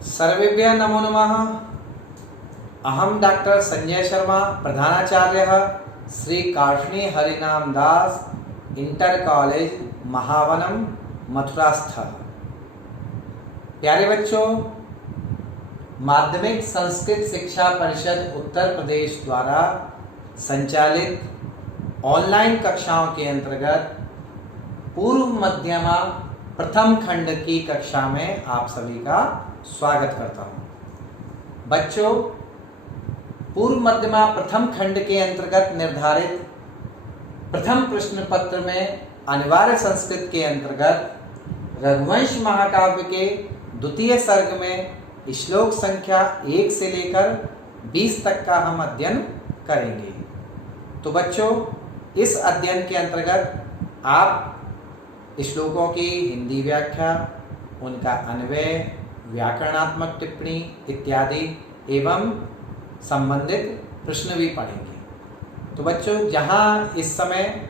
सर्वेभ्यः नमो नमः। अहं डॉक्टर संजय शर्मा, प्रधानाचार्यः श्री काष्णी हरिनाम दास इंटर कॉलेज महावनम मथुरास्थः। प्यारे बच्चों, माध्यमिक संस्कृत शिक्षा परिषद उत्तर प्रदेश द्वारा संचालित ऑनलाइन कक्षाओं के अंतर्गत पूर्व मध्यमा प्रथम खंड की कक्षा में आप सभी का स्वागत करता हूं। बच्चों, पूर्व मध्यमा प्रथम खंड के अंतर्गत निर्धारित प्रथम प्रश्न पत्र में अनिवार्य संस्कृत के अंतर्गत रघुवंश महाकाव्य के द्वितीय सर्ग में श्लोक संख्या 1 से लेकर 20 तक का हम अध्ययन करेंगे। तो बच्चों, इस अध्ययन के अंतर्गत आप श्लोकों की हिंदी व्याख्या, उनका अन्वय, व्याकरणात्मक टिप्पणी इत्यादि एवं संबंधित प्रश्न भी पढ़ेंगे। तो बच्चों, जहां इस समय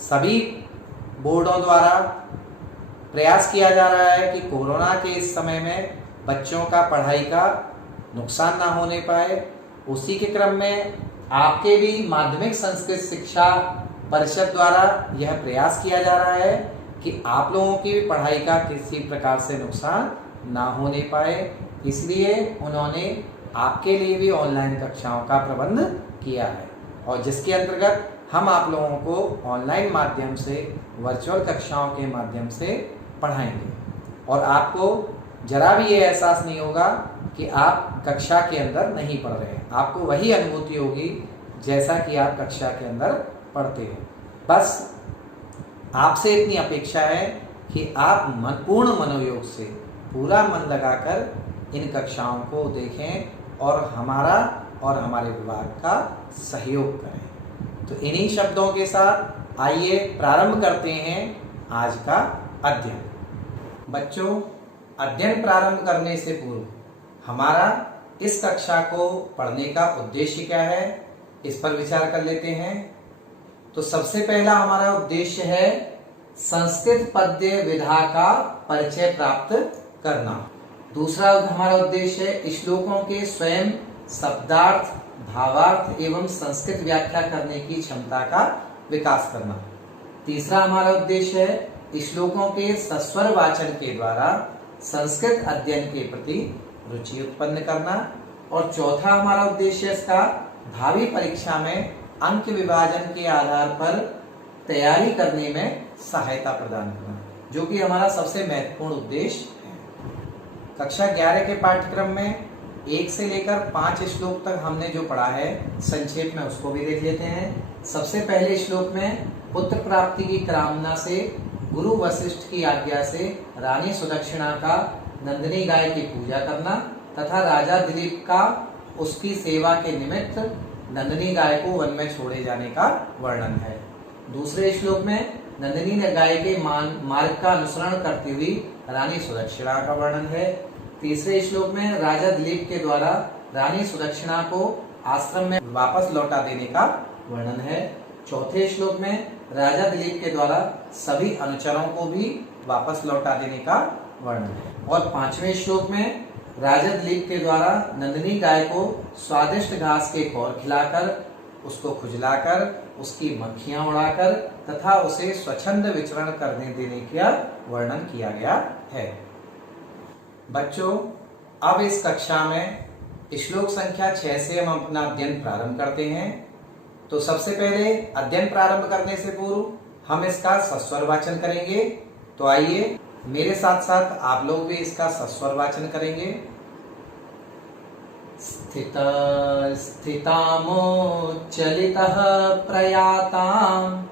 सभी बोर्डों द्वारा प्रयास किया जा रहा है कि कोरोना के इस समय में बच्चों का पढ़ाई का नुकसान ना होने पाए, उसी के क्रम में आपके भी माध्यमिक संस्कृत शिक्षा परिषद द्वारा यह प्रयास किया जा रहा है कि आप लोगों की भी पढ़ाई का किसी प्रकार से नुकसान ना होने पाए। इसलिए उन्होंने आपके लिए भी ऑनलाइन कक्षाओं का प्रबंध किया है, और जिसके अंतर्गत हम आप लोगों को ऑनलाइन माध्यम से, वर्चुअल कक्षाओं के माध्यम से पढ़ाएंगे, और आपको जरा भी ये एहसास नहीं होगा कि आप कक्षा के अंदर नहीं पढ़ रहे हैं। आपको वही अनुभूति होगी जैसा कि आप कक्षा के अंदर पढ़ते हो। बस आपसे इतनी अपेक्षा है कि आप पूर्ण मनोयोग से पूरा मन लगाकर इन कक्षाओं को देखें और हमारा और हमारे विभाग का सहयोग करें। तो इन्हीं शब्दों के साथ आइए प्रारंभ करते हैं आज का अध्ययन। बच्चों, अध्ययन प्रारंभ करने से पूर्व हमारा इस कक्षा को पढ़ने का उद्देश्य क्या है, इस पर विचार कर लेते हैं। तो सबसे पहला हमारा उद्देश्य है संस्कृत पद्य विधा का परिचय प्राप्त करना। दूसरा हमारा उद्देश्य है श्लोकों के स्वयं शब्दार्थ, भावार्थ एवं संस्कृत व्याख्या करने की क्षमता का विकास करना। तीसरा हमारा उद्देश्य है श्लोकों के सस्वर वाचन के द्वारा संस्कृत अध्ययन के प्रति रुचि उत्पन्न करना। और चौथा हमारा उद्देश्य इसका भावी परीक्षा में अंक विभाजन के आधार पर तैयारी करने में सहायता प्रदान करना, जो कि हमारा सबसे महत्वपूर्ण उद्देश्य है। कक्षा 11 के पाठ्यक्रम में 1 से लेकर 5 श्लोक तक हमने जो पढ़ा है, संक्षेप में उसको भी देख लेते हैं। सबसे पहले श्लोक में पुत्र प्राप्ति की कामना से गुरु वशिष्ठ की आज्ञा से रानी सुदक्षिणा का नंदिनी गाय की पूजा करना तथा राजा दिलीप का उसकी सेवा के निमित्त नंदिनी गाय को वन में छोड़े जाने का वर्णन है। दूसरे श्लोक में नंदिनी गाय के मार्ग का अनुसरण करती हुई रानी सुदक्षिणा का वर्णन है। तीसरे श्लोक में राजा दिलीप के द्वारा रानी सुदक्षिणा को आश्रम में वापस लौटा देने का वर्णन है। चौथे श्लोक में राजा दिलीप के द्वारा सभी अनुचरों को भी वापस लौटा देने का वर्णन है। और 5वें श्लोक में राजा दिलीप के द्वारा नंदिनी गाय को स्वादिष्ट घास के कौर खिलाकर, उसको खुजलाकर, उसकी मक्खियां उड़ाकर तथा उसे स्वच्छंद विचरण करने देने का वर्णन किया गया है। बच्चों, अब इस कक्षा में श्लोक संख्या 6 से हम अपना अध्ययन प्रारंभ करते हैं। तो सबसे पहले अध्ययन प्रारंभ करने से पूर्व हम इसका सस्वर वाचन करेंगे। तो आइए मेरे साथ साथ आप लोग भी इसका सस्वर वाचन करेंगे। स्थित स्थितामोच्चलितः प्रयातां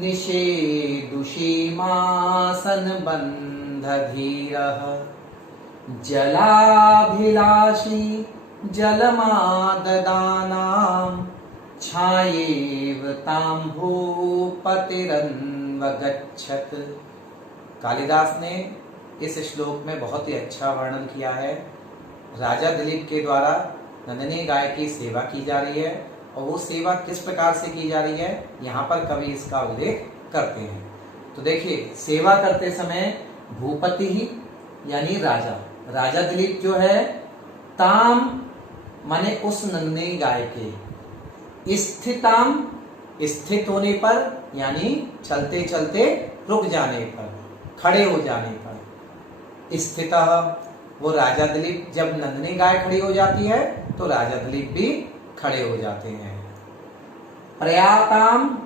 निषेदुषीमासन बन्धधीरः जलाभिलाषी जलमाददानां छायेव तां भूपतिरन्वगच्छत्। कालिदास ने इस श्लोक में बहुत ही अच्छा वर्णन किया है। राजा दिलीप के द्वारा नंदिनी गाय की सेवा की जा रही है, और वो सेवा किस प्रकार से की जा रही है, यहाँ पर कवि इसका उल्लेख करते हैं। तो देखिए, सेवा करते समय भूपति ही यानी राजा, राजा दिलीप जो है ताम माने उस नन्ही गाय के, स्थिताम स्थित होने पर यानी चलते चलते रुक जाने पर, खड़े हो जाने पर, स्थितः वो राजा दिलीप जब नंदनी गाय खड़ी हो जाती है तो राजा दिलीप भी खड़े हो जाते हैं। प्रयाताम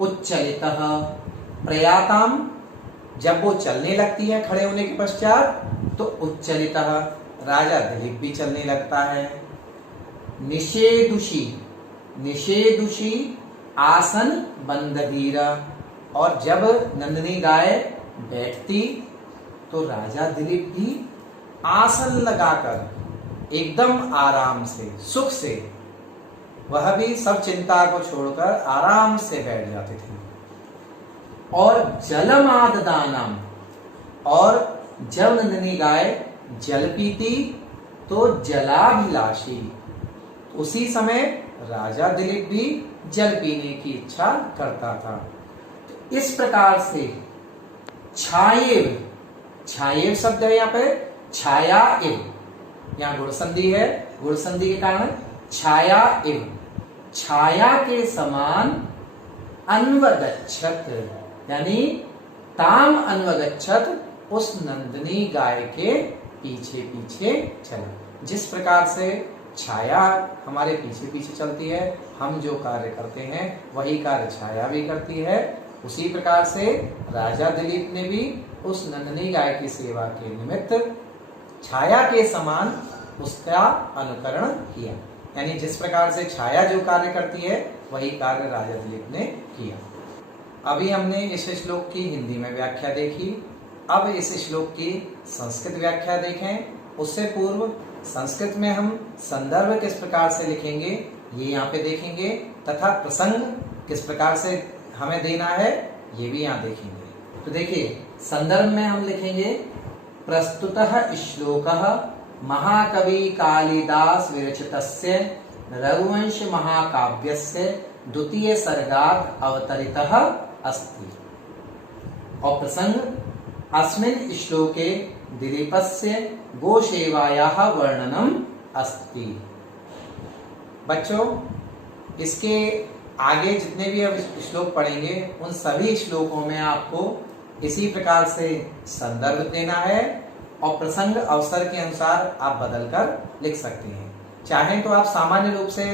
उच्चलितः, प्रयाताम जब वो चलने लगती है खड़े होने के पश्चात तो उच्चलितः राजा दिलीप भी चलने लगता है। निषेधुषी, निषेधुषी आसन बंधधीर, और जब नंदनी गाय बैठती तो राजा दिलीप भी आसन लगाकर एकदम आराम से, सुख से, वह भी सब चिंता को छोड़कर आराम से बैठ जाते थे। और जलमाददानम, और जब नंदनी गाय जल पीती तो जलाभिलाषी, उसी समय राजा दिलीप भी जल पीने की इच्छा करता था। तो इस प्रकार से छायेव, छायेव शब्द है यहाँ पे, छाया इव, यहाँ गुण संधि है, गुण संधि के कारण छाया इव, छाया के समान अन्वगच्छत, यानी ताम अन्वगच्छत, उस नंदनी गाय के पीछे पीछे चला। जिस प्रकार से छाया हमारे पीछे पीछे चलती है, हम जो कार्य करते हैं वही कार्य छाया भी करती है, उसी प्रकार से राजा दिलीप ने भी उस नंदनी गाय की सेवा के निमित्त छाया के समान उसका अनुकरण किया। यानी जिस प्रकार से छाया जो कार्य करती है वही कार्य राजा दिलीप ने किया। अभी हमने इस श्लोक की हिंदी में व्याख्या देखी, अब इस श्लोक की संस्कृत व्याख्या देखें। उससे पूर्व संस्कृत में हम संदर्भ किस प्रकार से लिखेंगे ये यहाँ पे देखेंगे, तथा प्रसंग किस प्रकार से हमें देना है ये भी यहाँ देखेंगे। तो देखिए संदर्भ में हम लिखेंगे प्रस्तुतः श्लोकः महाकवि कालिदास विरचितस्य रघुवंश महाकाव्यस्य द्वितीय सर्गात् अवतरितः अस्ति। और प्रसंग अस्मिन् श्लोके दिलीपस्य गोसेवायाः वर्णनम अस्ति। बच्चों इसके आगे जितने भी अब श्लोक पढ़ेंगे उन सभी श्लोकों में आपको इसी प्रकार से संदर्भ देना है और प्रसंग अवसर के अनुसार आप बदलकर लिख सकते हैं। चाहें तो आप सामान्य रूप से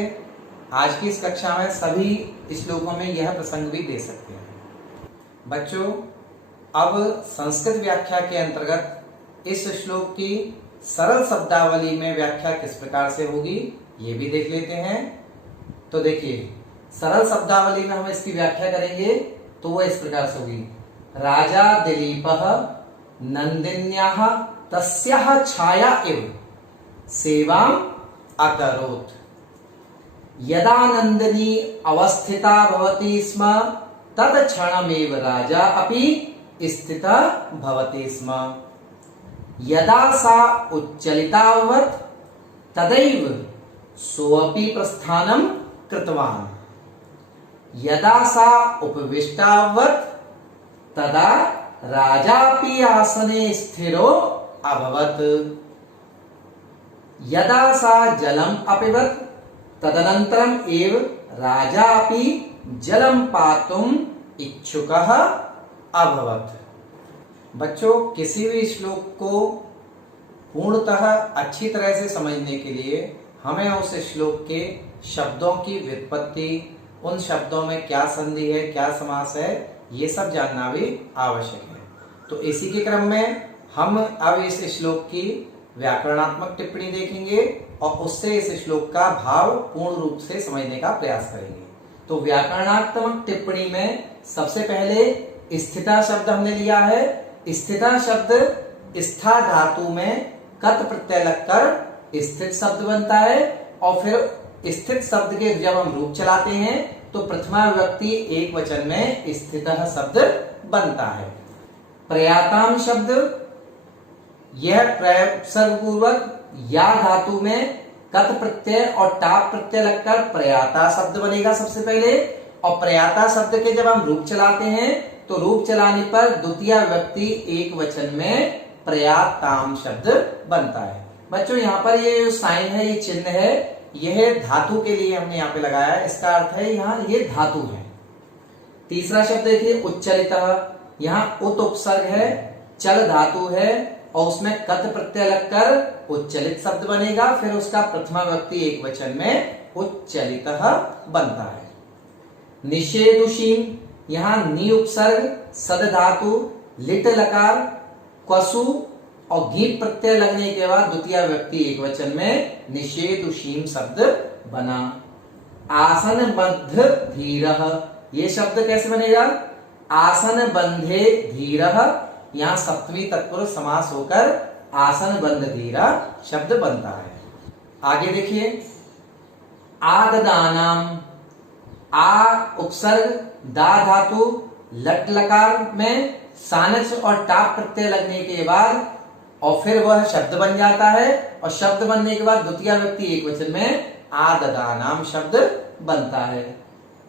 आज की इस कक्षा में सभी श्लोकों में यह प्रसंग भी दे सकते हैं। बच्चों अब संस्कृत व्याख्या के अंतर्गत इस श्लोक की सरल शब्दावली में व्याख्या किस प्रकार से होगी ये भी देख लेते हैं। तो देखिए सरल शब्दावली में हम इसकी व्याख्या करेंगे तो वो इस प्रकार से होगी। राजा दिलीपः नंदिन्याः तस्याः छाया इव सेवाम् अकरोत्। यदा नंदिनी अवस्थिता भवति स्म तद क्षणमेव राजा अपि स्थितः भवति स्म। यदा सा उच्चलितावत् तदैव सोऽपि प्रस्थानं कृतवान्। यदा सा उपविष्टावत् तदा राजापि आसने स्थिरो अभवत्। यदा सा जलम अपिबत् तदनन्तरम एव राजापि जलम पातुम इच्छुकः अभवत्। बच्चों किसी भी श्लोक को पूर्णतः अच्छी तरह से समझने के लिए हमें उस श्लोक के शब्दों की व्युत्पत्ति, उन शब्दों में क्या संधि है, क्या समास है, ये सब जानना भी आवश्यक है। तो इसी के क्रम में हम अब इस श्लोक की व्याकरणात्मक टिप्पणी देखेंगे और उससे इस श्लोक का भाव पूर्ण रूप से समझने का प्रयास करेंगे। तो व्याकरणात्मक टिप्पणी में सबसे पहले स्थिता शब्द हमने लिया है। स्थिता शब्द स्था धातु में कत प्रत्यय लगकर स्थित शब्द बनता है और फिर स्थित शब्द के जब हम रूप चलाते हैं तो प्रथमा विभक्ति एक वचन में स्थितः शब्द बनता है। प्रयाताम शब्द यह प्रयोगपूर्वक या धातु में कत प्रत्यय और टाप प्रत्यय लगकर प्रयाता शब्द बनेगा सबसे पहले। और प्रयाता शब्द के जब हम रूप चलाते हैं तो रूप चलाने पर द्वितीय विभक्ति एक वचन में प्रयाताम शब्द बनता है। बच्चों यहाँ पर ये जो साइन है, ये चिन्ह है, यह धातु के लिए हमने यहाँ पे लगाया है। इसका अर्थ है यहाँ ये धातु है। तीसरा शब्द देखिए उच्चरितः, यहाँ उत उपसर्ग है, चल धातु है और उसमें कत प्रत्यय लगकर उच्चलित शब्द बनेगा, फिर उसका प्रथमा व्यक्ति एक वचन में उच्चलितः बनता है। निषेधुषीम, यहाँ नी उपसर्ग, सद धातु, लिट लकार, क्वसु और गीप प्रत्यय लगने के बाद द्वितीय व्यक्ति एक वचन में निषेधुषीम शब्द बना। आसन बद्ध धीरः, ये शब्द कैसे बनेगा? आसन बंधे धीरः, यहाँ सप्तमी तत्पुरुष समास होकर आसन बंध धीरा शब्द बनता है। आगे देखिए आगदानाम, आ उपसर्ग, दा धातु, लट लकार में सानच और टाप प्रत्यय लगने के बाद और फिर वह शब्द बन जाता है, और शब्द बनने के बाद द्वितीय व्यक्ति एक वचन में आददानाम शब्द बनता है।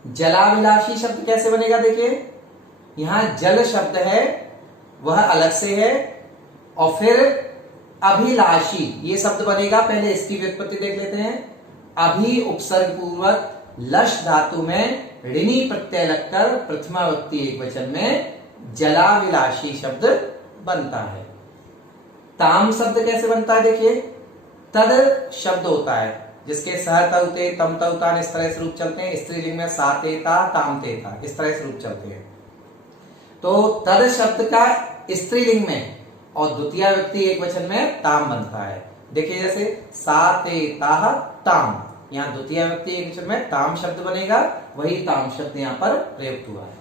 जलाभिलाषी शब्द कैसे बनेगा? देखिए यहाँ जल शब्द है वह अलग से है, और फिर अभिलाषी ये शब्द बनेगा। पहले इसकी व्युत्पत्ति देख लेते हैं। अभि उपसर्ग पूर्वक लश धातु में ऋणी प्रत्यय लगकर प्रथमा व्यक्ति एक वचन में जलाविलाषी शब्द बनता है। ताम शब्द कैसे बनता है? देखिए तद शब्द होता है जिसके सह तौते तम तौतान इस तरह से रूप चलते हैं। स्त्रीलिंग में सातेता ताम तेता इस तरह से रूप चलते हैं। तो तद शब्द का स्त्रीलिंग में और द्वितीय व्यक्ति एक वचन में ताम बनता है। देखिए जैसे सातेता ताम, यहाँ द्वितीय व्यक्ति एक वचन में ताम शब्द बनेगा, वही ताम शब्द यहाँ पर प्रयुक्त हुआ है।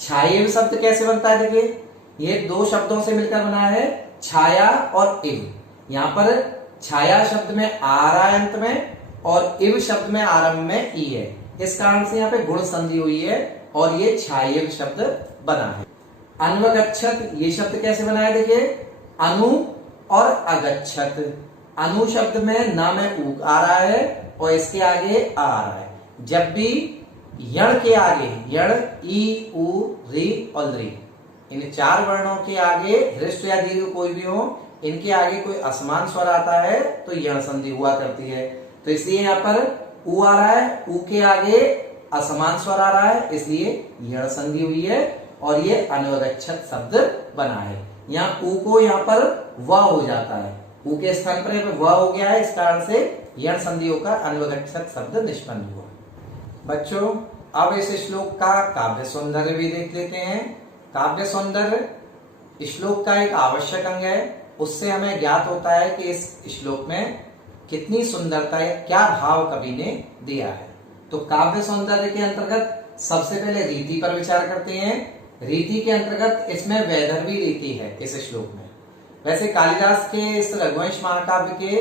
छाये शब्द कैसे बनता है? देखिए ये दो शब्दों से मिलकर बना है, छाया और इव। यहाँ पर छाया शब्द में आर है अंत में, और इव शब्द में आरंभ में ई है। इस कारण से यहाँ पे गुण संधि हुई है और ये छाये शब्द बना है। अन्वगच्छत ये शब्द कैसे बना है? देखिए अनु और अगच्छत। अनु शब्द में न में ऊ आ रहा है और इसके आगे आ रहा है। जब भी यण के आगे, यण ई उ री और री, इन चार वर्णों के आगे ह्रस्व या दीर्घ कोई भी हो, इनके आगे कोई असमान स्वर आता है तो यण संधि हुआ करती है। तो इसलिए यहाँ पर उ आ रहा है, उ के आगे असमान स्वर आ रहा है, इसलिए यण संधि हुई है और ये अन्वगच्छत शब्द बना है। यहाँ उ को यहाँ पर व हो जाता है, उ के स्थान पर व हो गया है, इस कारण से यण संधि होकर अन्वगच्छत शब्द निष्पन्न हुआ। बच्चों अब इस श्लोक का काव्य सौंदर्य भी देख लेते हैं। काव्य सौंदर्य श्लोक का एक आवश्यक अंग है। उससे हमें ज्ञात होता है कि इस श्लोक में कितनी सुंदरता है, क्या भाव कवि ने दिया है। तो काव्य सौंदर्य के अंतर्गत सबसे पहले रीति पर विचार करते हैं। रीति के अंतर्गत इसमें वैदर्भी रीति है इस श्लोक में। वैसे कालिदास के इस रघुवंश महाकाव्य के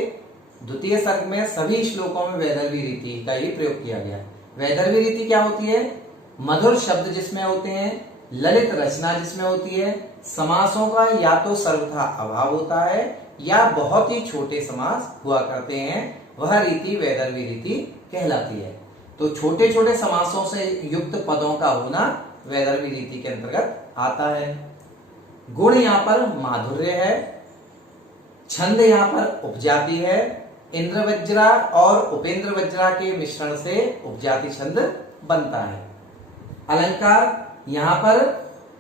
द्वितीय सर्ग में सभी श्लोकों में वैदर्भी रीति का ही प्रयोग किया गया। वैदर्भी रीति क्या होती है? मधुर शब्द जिसमें होते हैं, ललित रचना जिसमें होती है, समासों का या तो सर्वथा अभाव होता है या बहुत ही छोटे समास हुआ करते हैं, वह रीति वैदर्भी रीति कहलाती है। तो छोटे छोटे समासों से युक्त पदों का होना वैदर्भी रीति के अंतर्गत आता है। गुण यहाँ पर माधुर्य है, छंद यहाँ पर उपजाति है, इंद्रवज्रा और उपेंद्र वज्रा के मिश्रण से उपजाति छंद बनता है। अलंकार यहाँ पर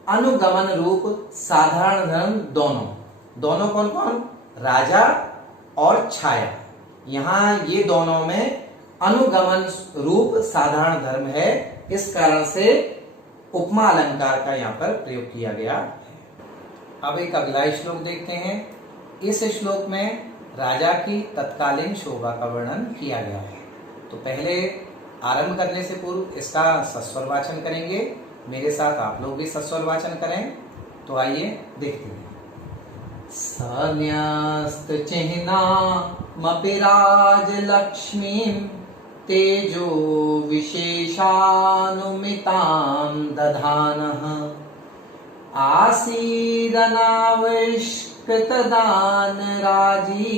अनुगमन रूप साधारण धर्म दोनों कौन कौन? राजा और छाया। यहाँ ये दोनों में अनुगमन रूप साधारण धर्म है, इस कारण से उपमा अलंकार का यहाँ पर प्रयोग किया गया है। अब एक अगला श्लोक देखते हैं। इस श्लोक में राजा की तत्कालीन शोभा का वर्णन किया गया है। तो पहले आरंभ करने से पूर्व इसका सस्वर वाचन करेंगे। मेरे साथ आप लोग भी सस्वर वाचन करें। तो आइए देखते हैं। सन्यस्त चिह्ना मपिराज लक्ष्मीं तेजो विशेषानुमितां दधानः आसीदनाविष्कृतदान राजी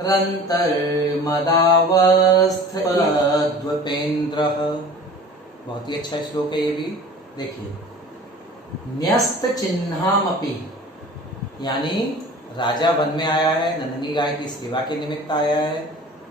रंतर्मदावस्थद्वपेन्द्रः। बहुत ही अच्छा श्लोक है ये भी। देखिए न्यस्त चिन्हामपि यानी राजा वन में आया है, नंदनी गाय की सेवा के निमित्त आया है,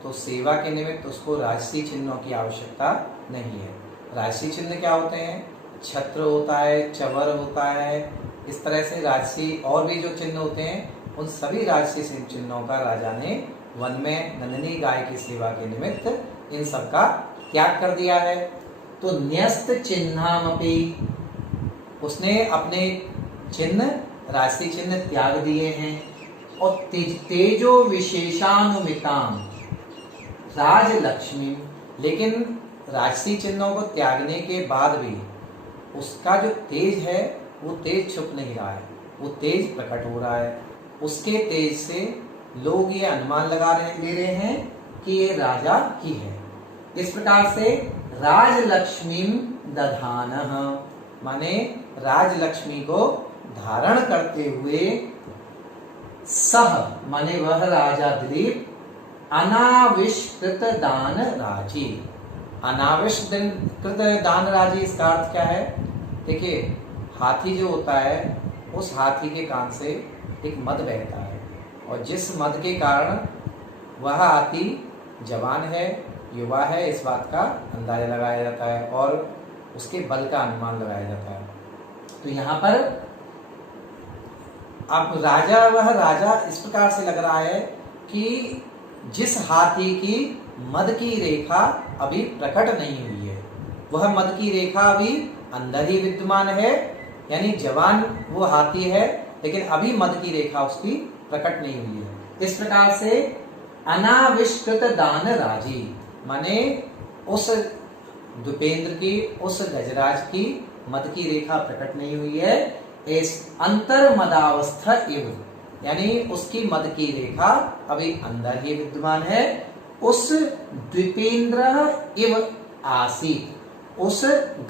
तो सेवा के निमित्त उसको राजसी चिन्हों की आवश्यकता नहीं है। राजसी चिन्ह क्या होते हैं? छत्र होता है, चवर होता है, इस तरह से राजसी और भी जो चिन्ह होते हैं, उन सभी राजसी चिन्हों का राजा ने वन में नंदनी गाय की सेवा के निमित्त इन सब का त्याग कर दिया है। तो न्यस्त चिन्हामपि, उसने अपने चिन्ह, राजसी चिन्ह त्याग दिए हैं। और तेजो विशेषानुमिताम राजलक्ष्मी, लेकिन राजसी चिन्हों को त्यागने के बाद भी उसका जो तेज है वो तेज छुप नहीं रहा है, वो तेज प्रकट हो रहा है। उसके तेज से लोग ये अनुमान ले रहे हैं कि ये राजा ही है। इस प्रकार से राजलक्ष्मी दधानः, माने राजलक्ष्मी को धारण करते हुए सह, माने वह राजा दिलीप अनाविष्कृत दान राजी। अनाविष्कृत दान राजी, इसका अर्थ क्या है? देखिए, हाथी जो होता है, उस हाथी के कान से एक मद बहता है, और जिस मद के कारण वह हाथी जवान है, युवा है, इस बात का अंदाजा लगाया जाता है और उसके बल का अनुमान लगाया जाता है। तो यहाँ पर अब राजा, वह राजा इस प्रकार से लग रहा है कि जिस हाथी की मद की रेखा अभी प्रकट नहीं हुई है, वह मद की रेखा अभी अंदर ही विद्यमान है, यानी जवान वो हाथी है, लेकिन अभी मद की रेखा उसकी प्रकट नहीं हुई है। इस प्रकार से अनाविष्कृत दान राजी, माने उस द्विपेंद्र की, उस गजराज की मद की रेखा प्रकट नहीं हुई है। इस अंतर मदावस्था इव, यानी उसकी मद की रेखा अभी अंदर ही विद्यमान है। उस द्विपेंद्र इव आसीत, उस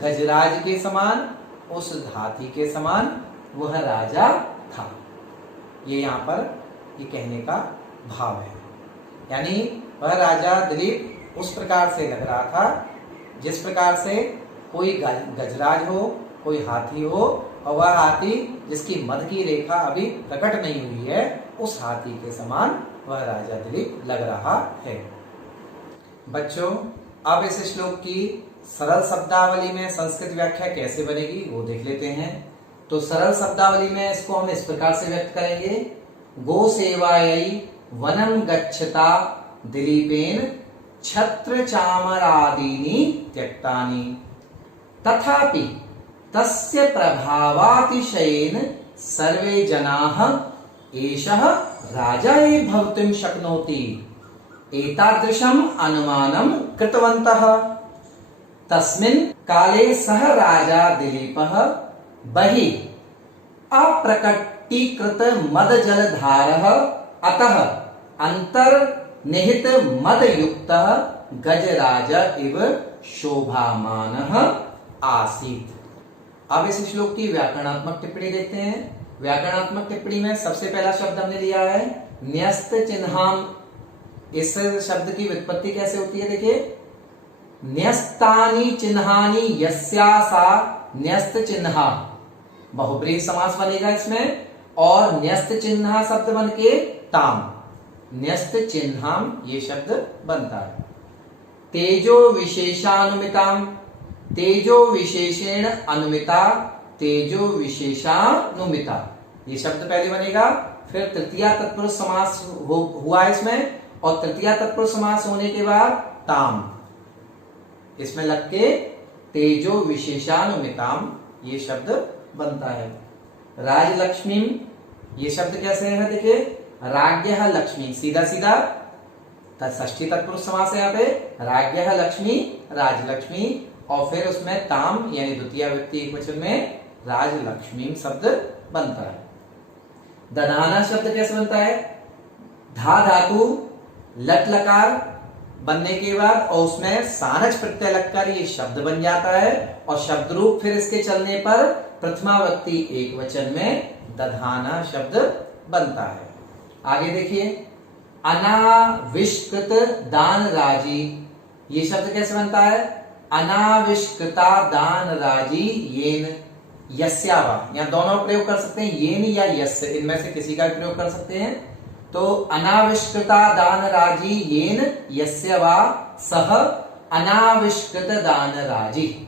गजराज के समान, उस हाथी के समान वह राजा था। ये यहाँ पर ये कहने का भाव है, यानी वह राजा दिलीप उस प्रकार से लग रहा था जिस प्रकार से कोई गजराज हो, कोई हाथी हो, और वह हाथी जिसकी मद की रेखा अभी प्रकट नहीं हुई है, उस हाथी के समान वह राजा दिलीप लग रहा है। बच्चों, अब इस श्लोक की सरल शब्दावली में संस्कृत व्याख्या कैसे बनेगी वो देख लेते हैं। तो सरल शब्दावली में इसको हम इस प्रकार से व्यक्त करेंगे, गो सेवायै वनम गच्छता दिलीपेन छत्र चामरादीनि त्यक्तानि तथापि तस्य प्रभावातिशयेन सर्वे जनाः एषः राजा एव भवितुं शक्नोति एतादृशम् अनुमानं कृतवन्तः। तस्मिन् काले सः राजा दिलीपः बहिः अप्रकटीकृत मदजलधारः अतः अंतर्निहित मदयुक्तः गजराज इव शोभामानः आसीत्। अब इस श्लोक की व्याकरणात्मक टिप्पणी देखते हैं। व्याकरणात्मक टिप्पणी में सबसे पहला शब्द हमने लिया है न्यस्त चिन्हाम। इस शब्द की व्युत्पत्ति कैसे होती है? देखिए, न्यस्तानि चिन्हानि यस्या सा न्यस्त चिन्हा, बहुब्रीहि समास बनेगा इसमें, और न्यस्त चिन्हा शब्द बन के ताम, न्यस्त चिन्हाम ये शब्द बनता है। तेजो विशेषानुमिताम, तेजो विशेषेण अनुमिता, तेजो विशेषानुमिता, ये शब्द पहले बनेगा। फिर तृतीया तत्पुरुष समास हुआ इसमें, और तृतीया तत्पुरुष समास होने के बाद ताम इसमें लग के तेजो विशेषानुमिताम ये शब्द बनता है। राजलक्ष्मी, ये शब्द कैसे है? देखिए, राज्ञः लक्ष्मी, सीधा सीधा षष्ठी तत्पुरुष समास है यहाँ पे, राज्ञः लक्ष्मी, राजलक्ष्मी, और फिर उसमें ताम यानी द्वितीय व्यक्ति एकवचन में राजलक्ष्मी शब्द बनता है। दधाना शब्द कैसे बनता है? धा धातु लट लकार बनने के बाद और उसमें सानच प्रत्यय लगकर ये शब्द बन जाता है, और शब्द रूप फिर इसके चलने पर प्रथमा व्यक्ति एकवचन में दधाना शब्द बनता है। आगे देखिए, अनाविष्कृत दान राजी, ये शब्द कैसे बनता है? अनाविष्कृता दान राजी येन, यस्यावा, यहाँ दोनों प्रयोग कर सकते हैं, येन या यस्य, इनमें से किसी का भी प्रयोग कर सकते हैं। तो अनाविष्कृता दान राजी येन यस्य वा सह अनाविष्कृत दान राजी,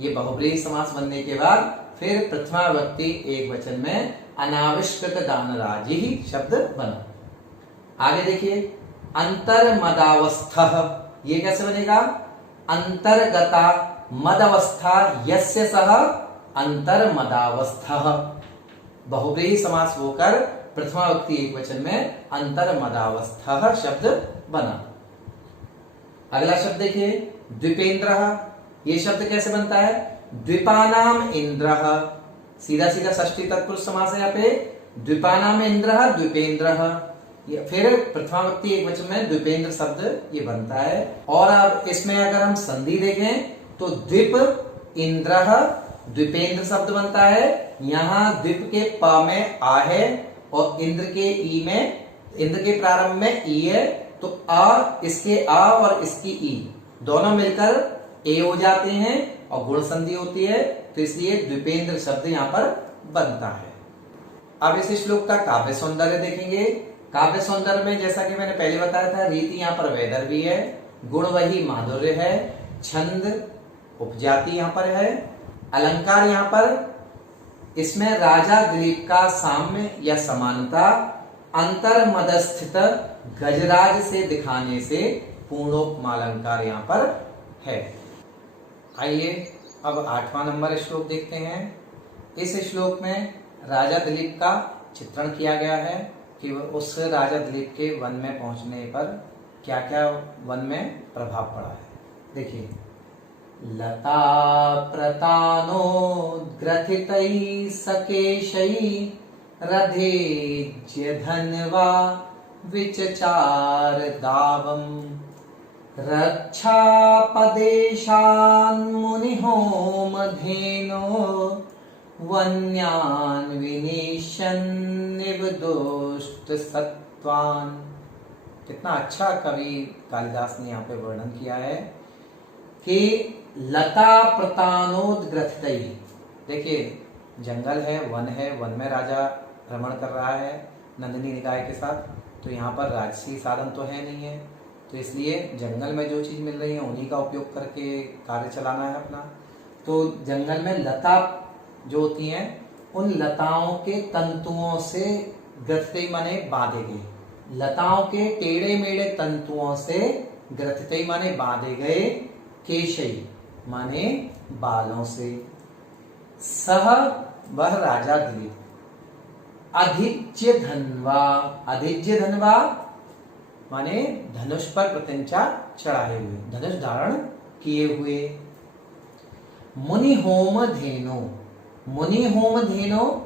ये बहुब्रीहि समास बनने के बाद फिर प्रथमा विभक्ति एक वचन में अनाविष्कृत दान राजी ही शब्द बना। आगे देखिए, अंतर्मदावस्थः, ये कैसे बनेगा? अंतर्गता मदवस्था यस्य सह अंतर्मदावस्थः, बहुब्रीहि समास होकर प्रथमा विभक्ति एक वचन में अंतर्मदावस्थः शब्द बना। अगला शब्द देखिए, द्विपेंद्रः, ये शब्द कैसे बनता है? द्विपानाम इंद्रः, सीधा सीधा षष्ठी तत्पुरुष समास है यहाँ पे, द्विपानाम इंद्रः द्विपेंद्रः, फिर प्रथमा विभक्ति एक वचन में द्विपेंद्र शब्द ये बनता है। और अब इसमें अगर हम संधि देखें तो द्विप इंद्रः द्विपेंद्र शब्द बनता है। यहाँ द्विप के प में आ है और इंद्र के ई में, इंद्र के प्रारंभ में ई है, तो आ, इसके आ और इसकी ई दोनों मिलकर ए हो जाते हैं और गुण संधि होती है, तो इसलिए द्विपेंद्र शब्द यहाँ पर बनता है। अब इस श्लोक का काव्य सौंदर्य देखेंगे। काव्य सौंदर्य में जैसा कि मैंने पहले बताया था, रीति यहाँ पर वैदर्भी है, गुण वही माधुर्य है, छंद उपजाति यहाँ पर है, अलंकार यहाँ पर इसमें राजा दिलीप का साम्य या समानता अंतर्मदस्थित गजराज से दिखाने से पूर्णोपमालंकार यहाँ पर है। आइए अब 8वां नंबर श्लोक देखते हैं। इस श्लोक में राजा दिलीप का चित्रण किया गया है कि उस राजा दिलीप के वन में पहुंचने पर क्या क्या वन में प्रभाव पड़ा है। देखिए, लता प्रतानोद्ग्रथितैः सकेशैः रथेज्य धन्वा विचचार दावम् रक्षापदेशान्मुनिहोमधेनो वन्यान् विनेशन्निवदुष्टसत्त्वान्। कितना अच्छा कवि कालिदास ने यहाँ पे वर्णन किया है कि लता प्रतानोद्ग्रथितैः, देखिए जंगल है, वन में राजा भ्रमण कर रहा है नंदिनी निकाय के साथ, तो यहाँ पर राजसी साधन तो है नहीं है, तो इसलिए जंगल में जो चीज मिल रही है उन्हीं का उपयोग करके कार्य चलाना है अपना। तो जंगल में लता जो होती हैं, उन लताओं के तंतुओं से ग्रथितै माने बांधे गए, लताओं के टेढ़े मेढ़े तंतुओं से ग्रथितै माने बांधे गए, केशई माने बालों से, सह वह राजा दिलीप, अधिज्य धन्वा, अधिज्य धन्वा माने धनुष पर प्रत्यंचा चढ़ाए हुए, धनुष धारण किए हुए, मुनि होम धेनु, मुनि होम धेनु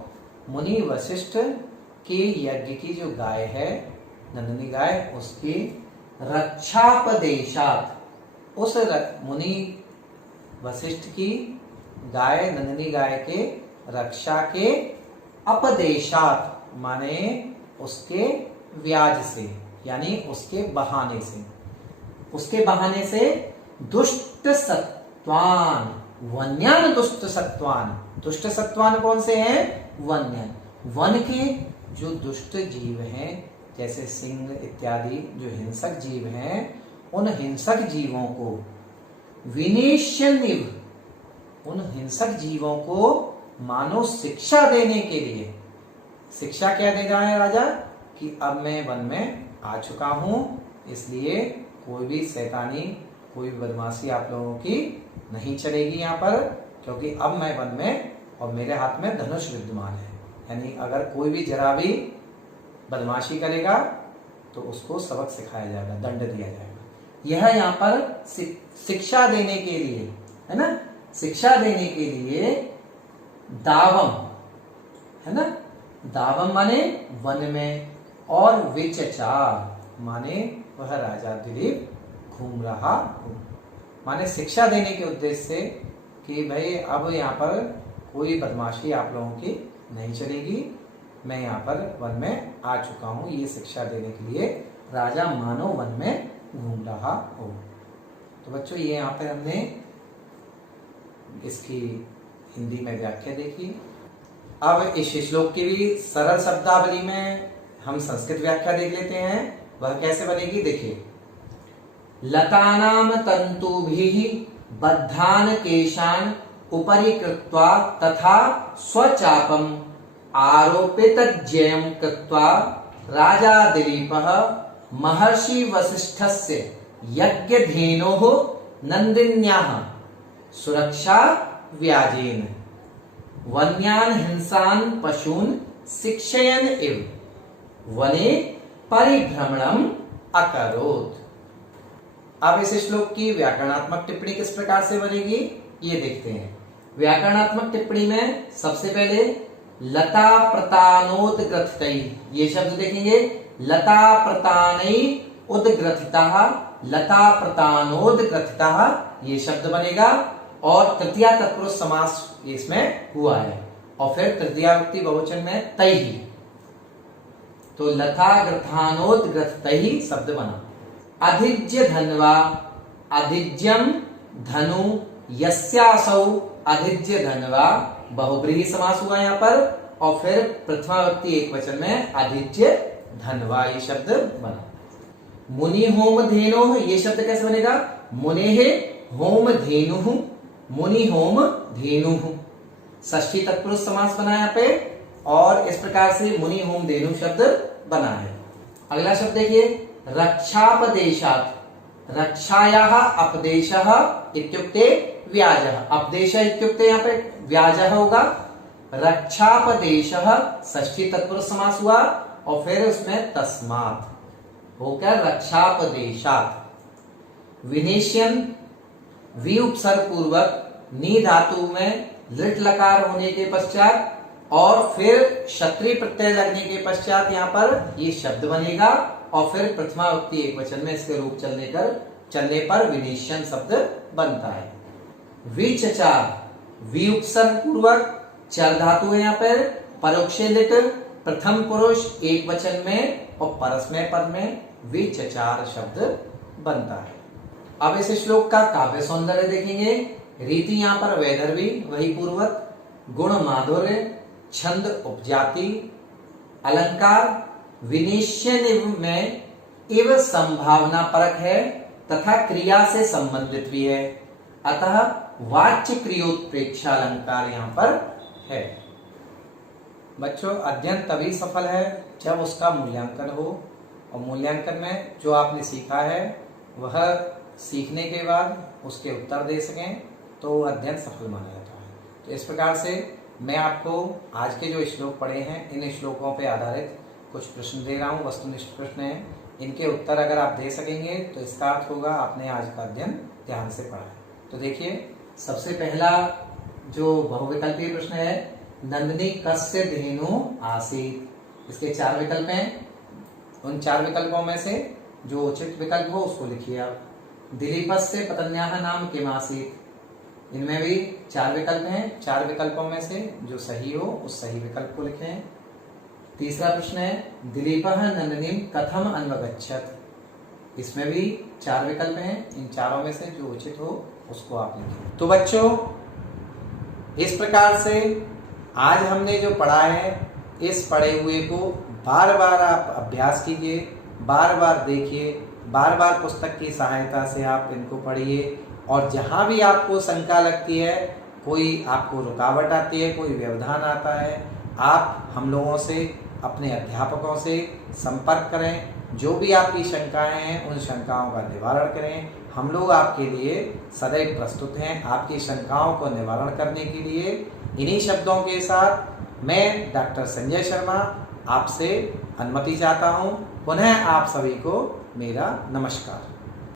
मुनि वशिष्ठ के यज्ञ की जो गाय है नंदिनी गाय, उसकी रक्षापदेशात, उस मुनि वशिष्ठ की गाय नंदिनी गाय के रक्षा के अपदेशात माने उसके व्याज से, यानी उसके बहाने से, उसके बहाने से दुष्ट सत्वान, वन्यान दुष्ट सत्वान, दुष्ट सत्वान कौन से हैं? वन्य, वन के जो दुष्ट जीव हैं जैसे सिंह इत्यादि जो हिंसक जीव हैं, उन हिंसक जीवों को विनेशनिव, उन हिंसक जीवों को मानो शिक्षा देने के लिए, शिक्षा क्या दे रहा है राजा कि अब मैं वन में आ चुका हूं, इसलिए कोई भी शैतानी, कोई भी बदमाशी आप लोगों की नहीं चलेगी यहाँ पर, क्योंकि अब मैं वन में और मेरे हाथ में धनुष विद्यमान है, यानी अगर कोई भी जरा भी बदमाशी करेगा तो उसको सबक सिखाया जाएगा, दंड दिया जाएगा। यह यहाँ पर शिक्षा देने के लिए है ना, शिक्षा देने के लिए दावम है ना, दावम माने वन में, और विचचार माने वह राजा दिलीप घूम रहा हूं, माने शिक्षा देने के उद्देश्य से कि भाई अब यहाँ पर कोई बदमाशी आप लोगों की नहीं चलेगी, मैं यहाँ पर वन में आ चुका हूँ, ये शिक्षा देने के लिए राजा मानो वन में घूम रहा हो। तो बच्चों ये यहाँ पर हमने इसकी हिंदी में व्याख्या देखिए। अब इस श्लोक की भी सरल शब्दावली में हम संस्कृत व्याख्या देख लेते हैं, वह कैसे बनेगी देखिए। लतानाम तंतुभिः बद्धान केशान उपरि कृत्वा तथा स्वचापम आरोपितज्यं कृत्वा राजा दिलीपः महर्षि वसिष्ठस्य यज्ञधेनोः नंदिन्याः सुरक्षा व्याजेन वन्यान हिंसान पशून शिक्षयन इव वने परिभ्रमणम अकरोत्। अब इस श्लोक की व्याकरणात्मक टिप्पणी किस प्रकार से बनेगी ये देखते हैं। व्याकरणात्मक टिप्पणी में सबसे पहले लता प्रतानोदग्रथितै, ये शब्द देखेंगे। लता प्रतानै उदग्रथितः, लता प्रतानोदग्रथितः ये शब्द बनेगा। और तृतीया तत्पुरुष समास इसमें हुआ है और फिर तृतीया व्यक्ति बहुवचन में तैहि, तो लता ग्रथानोदग्रथितैहि शब्द बना। अधिज्य धन्वा, अधिज्यम धनु यस्यासौ अधिज्य धन्वा बहुब्रीहि समास हुआ यहाँ पर। और फिर प्रथमा व्यक्ति एक वचन में अधिज्य धन्वा ये शब्द बना। मुनि होम धेनु, ये शब्द कैसे बनेगा? मुनेहे होम धेनु, मुनि होम धेनु, षष्ठी तत्पुरुष समास बना यहाँ पे। और इस प्रकार से मुनि होम धेनु शब्द बना है। अगला शब्द देखिए, रक्षापदेशात्, रक्षायाः अपदेशः इत्युक्ते व्याजः, अपदेश इत्युक्ते यहाँ पे व्याजः होगा। रक्षापदेशः षष्ठी तत्पुरुष समास हुआ और फिर उसमें तस्मात् होकर रक्षापदेशात्। विनेशियन वी उपसर्ग पूर्वक नी धातु में लिट लकार होने के पश्चात और फिर क्षत्रिय प्रत्यय लगने के पश्चात यहाँ पर ये शब्द बनेगा। और फिर प्रथमा व्यक्ति एक वचन में इसके रूप चलने पर विनेशियन शब्द बनता है। विचचार, वी उपसर्ग पूर्वक चर धातु है यहाँ पर, परोक्षे लिट, प्रथम पुरुष एक वचन में और परस्मय पद में विचचार शब्द बनता है। अब इस श्लोक का काव्य सौंदर्य देखेंगे। रीति यहाँ पर वैदर्भी वही पूर्वक, गुण माधुर्य, छंद उपजाति, अलंकार विनेशियन में इव संभावना परक है तथा क्रिया से संबंधित भी है, अतः वाच्य क्रियोत्प्रेक्षा अलंकार यहाँ पर है। बच्चों, अध्ययन तभी सफल है जब उसका मूल्यांकन हो, और मूल्यांकन में जो आपने सीखा है वह सीखने के बाद उसके उत्तर दे सकें तो अध्ययन सफल माना जाता है। तो इस प्रकार से मैं आपको आज के जो श्लोक पढ़े हैं, इन श्लोकों पर आधारित कुछ प्रश्न दे रहा हूँ, वस्तुनिष्ठ प्रश्न हैं। इनके उत्तर अगर आप दे सकेंगे तो इसका अर्थ होगा आपने आज का अध्ययन ध्यान से पढ़ा है। तो देखिए, सबसे पहला जो बहुविकल्पीय प्रश्न है, नंदिनी कस्य धेनु आसीत, इसके 4 विकल्प हैं। उन 4 विकल्पों में से जो उचित विकल्प हो उसको लिखिए आप। दिलीपस्य पत्न्याः नाम किम आसीत, इनमें भी 4 विकल्प हैं। 4 विकल्पों में से जो सही हो उस सही विकल्प को लिखें। तीसरा प्रश्न है, दिलीपः नंदिनीं कथम अन्वगच्छत, इसमें भी 4 विकल्प हैं। इन चारों में से जो उचित हो उसको आप लिखें। तो बच्चों, इस प्रकार से आज हमने जो पढ़ा है, इस पढ़े हुए को बार बार आप अभ्यास कीजिए, बार बार देखिए, बार बार पुस्तक की सहायता से आप इनको पढ़िए। और जहाँ भी आपको शंका लगती है, कोई आपको रुकावट आती है, कोई व्यवधान आता है, आप हम लोगों से, अपने अध्यापकों से संपर्क करें। जो भी आपकी शंकाएं हैं उन शंकाओं का निवारण करें। हम लोग आपके लिए सदैव प्रस्तुत हैं, आपकी शंकाओं को निवारण करने के लिए। इन्हीं शब्दों के साथ मैं डॉक्टर संजय शर्मा आपसे अनुमति चाहता हूँ। पुनः आप सभी को मेरा नमस्कार।